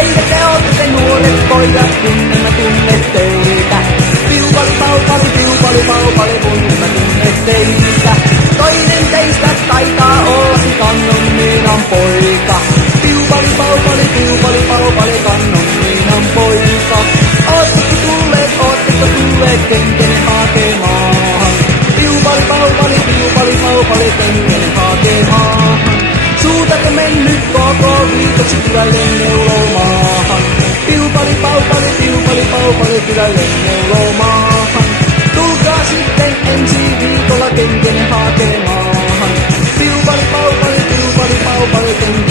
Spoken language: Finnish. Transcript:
Teitä te ootte nuoret pojat, kun mä tunne teitä. Piupali paupali, kun mä tunne teitä. Toinen teistä taitaa olla se Kannonlinnan poika. Piupali paupali, Kannonlinnan poika. Ootteko tulleet kenkene hakemaan? Piupali paupali, kenkene hakemaan. Suutate mennyt koko viikoksi kylälle neulomaahan. Piupali paupali, kylälle neulomaahan. Tulkaa sitten ensi viikolla kenkene hakemaan. Piupali paupali, kenkene